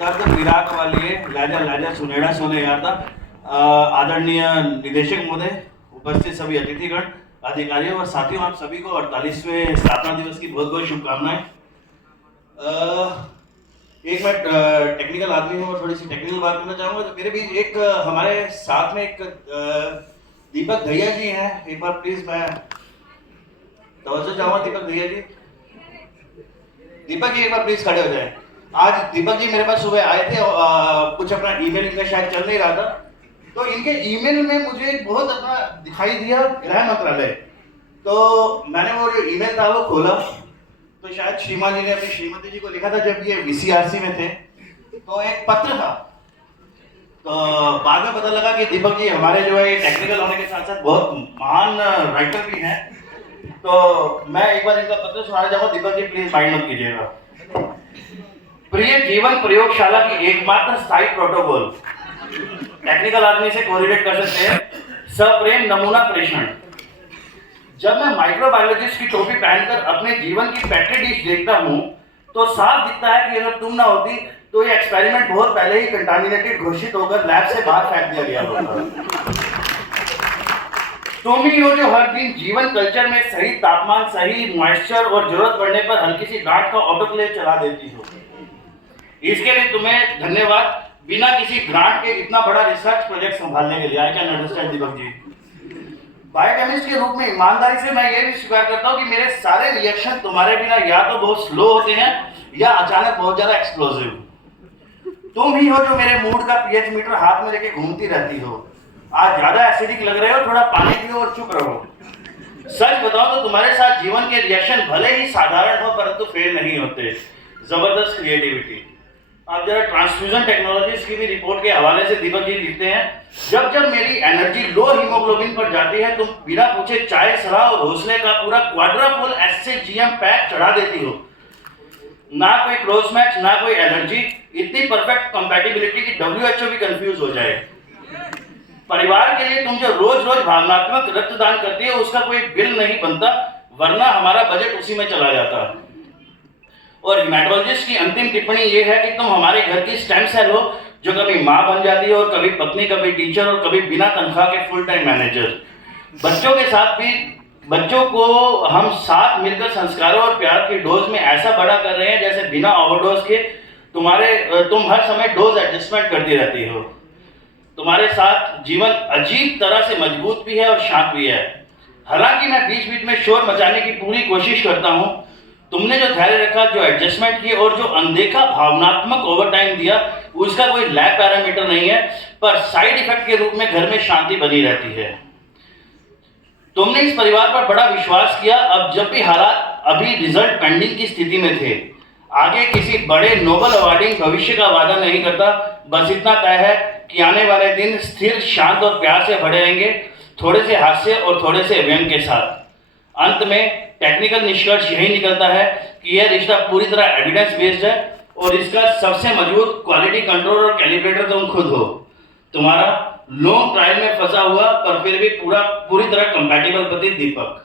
दर्द विराट वाली लाजा लाजा सुनेड़ा सोने यार था। आदरणीय निदेशक महोदय, उपस्थित सभी अतिथिगण, अधिकारियों और साथियों, आप सभी को 48वें स्थापना दिवस की बहुत बहुत शुभकामनाएं। एक मैं टेक्निकल आदमी हूँ और थोड़ी सी टेक्निकल बात करना चाहूँगा। तो मेरे बीच एक हमारे साथ में एक दीपक भैया जी हैं। एक बार प्लीज मैं तवज्जो चाहूँगा दीपक भैया जी। दीपक जी एक बार प्लीज खड़े हो जाएं। आज दीपक जी मेरे पास सुबह आए थे, कुछ अपना ईमेल इनका शायद चल नहीं रहा था, तो इनके ईमेल में मुझे बहुत अपना दिखाई दिया गृह मंत्रालय। तो मैंने वो जो ईमेल था वो खोला, तो शायद श्रीमान जी ने अपनी श्रीमती जी को लिखा था जब ये वीसीआरसी में थे, तो एक पत्र था। तो बाद में पता लगा कि दीपक जी हमारे जो है टेक्निकल होने के साथ साथ बहुत महान राइटर भी हैं। तो मैं एक बार इनका पत्र सुनाना चाहूँगा। दीपक जी प्लीज माइंड मत कीजिएगा। प्रिय जीवन प्रयोगशाला की एकमात्र स्थायी प्रोटोकॉल, टेक्निकल आदमी से कोरिलेट कर सकते हैं, सप्रेम नमूना प्रेषण। जब मैं माइक्रोबायोलॉजिस्ट की टोपी पहनकर अपने जीवन की पेट्री डिश देखता हूँ तो साफ दिखता है कि अगर तुम ना होती तो ये एक्सपेरिमेंट बहुत पहले ही कंटामिनेटेड घोषित होकर लैब से बाहर फेंक दिया गया होता। तुम ही हो जो हर दिन जीवन कल्चर में सही तापमान, सही मॉइस्चर और जरूरत पड़ने पर हल्की सी गांठ का ऑटोक्लेव चला देती हो। इसके लिए तुम्हें धन्यवाद। बिना किसी ग्रांट के इतना बड़ा रिसर्च प्रोजेक्ट संभालने के लिए। I can understand Deepak ji. Biochemist के रूप में ईमानदारी से मैं ये भी स्वीकार करता हूँ कि मेरे सारे रिएक्शन तुम्हारे बिना या तो बहुत स्लो होते हैं या अचानक बहुत ज्यादा एक्सप्लोसिव। तुम ही हो जो मेरे मूड का पीएच मीटर हाथ में लेके घूमती रहती हो। आज ज्यादा एसिडिक लग रहे हो, थोड़ा पानी पियो और चुप रहो। सच बताओ तो तुम्हारे साथ जीवन के रिएक्शन भले ही साधारण हो परंतु फेल नहीं होते। जबरदस्त क्रिएटिविटी। आप जरा ट्रांसफ्यूजन टेक्नोलॉजीज की भी रिपोर्ट के हवाले से दीपक जी लिखते हैं, जब जब मेरी एनर्जी लो हीमोग्लोबिन पर जाती है तुम बिना पूछे चाय, सलाह और हौसले का पूरा क्वाड्राफुल एससीजीएम पैक चढ़ा देती हो। ना कोई क्रॉस मैच, ना कोई एलर्जी, इतनी परफेक्ट कंपैटिबिलिटी की WHO भी कंफ्यूज हो जाए। परिवार के लिए तुम जो रोज रोज भावनात्मक रक्तदान करती है उसका कोई बिल नहीं बनता, वरना हमारा बजट उसी में चला जाता। और हेमेटोलॉजिस्ट की अंतिम टिप्पणी ये है कि तुम हमारे घर की स्टेम सेल हो जो कभी माँ बन जाती है और कभी पत्नी, कभी टीचर और कभी बिना तनख्वाह के फुल टाइम मैनेजर। बच्चों के साथ भी बच्चों को हम साथ मिलकर संस्कारों और प्यार की डोज में ऐसा बड़ा कर रहे हैं जैसे बिना ओवरडोज के तुम हर समय डोज एडजस्टमेंट करती रहती हो। तुम्हारे साथ जीवन अजीब तरह से मजबूत भी है और शांत भी है। हालांकि मैं बीच बीच में शोर मचाने की पूरी कोशिश करता हूँ। तुमने जो धैर्य रखा, जो एडजस्टमेंट किए और जो अनदेखा भावनात्मक ओवरटाइम दिया उसका कोई लैब पैरामीटर नहीं है, पर साइड इफेक्ट के रूप में घर में शांति बनी रहती है। तुमने इस परिवार पर बड़ा विश्वास किया। अब जब भी हालात अभी रिजल्ट पेंडिंग की स्थिति में थे, आगे किसी बड़े नोबल अवार्डिंग भविष्य का वादा नहीं करता, बस इतना तय है कि आने वाले दिन स्थिर, शांत और प्यार से भरे रहेंगे, थोड़े से हास्य और थोड़े से व्यंग के साथ। अंत में टेक्निकल निष्कर्ष यही निकलता है कि यह रिश्ता पूरी तरह एविडेंस बेस्ड है और इसका सबसे मजबूत क्वालिटी कंट्रोल और कैलिब्रेटर तुम खुद हो। तुम्हारा लॉन्ग ट्रायल में फंसा हुआ पर फिर भी पूरी तरह कंपैटिबल पति दीपक।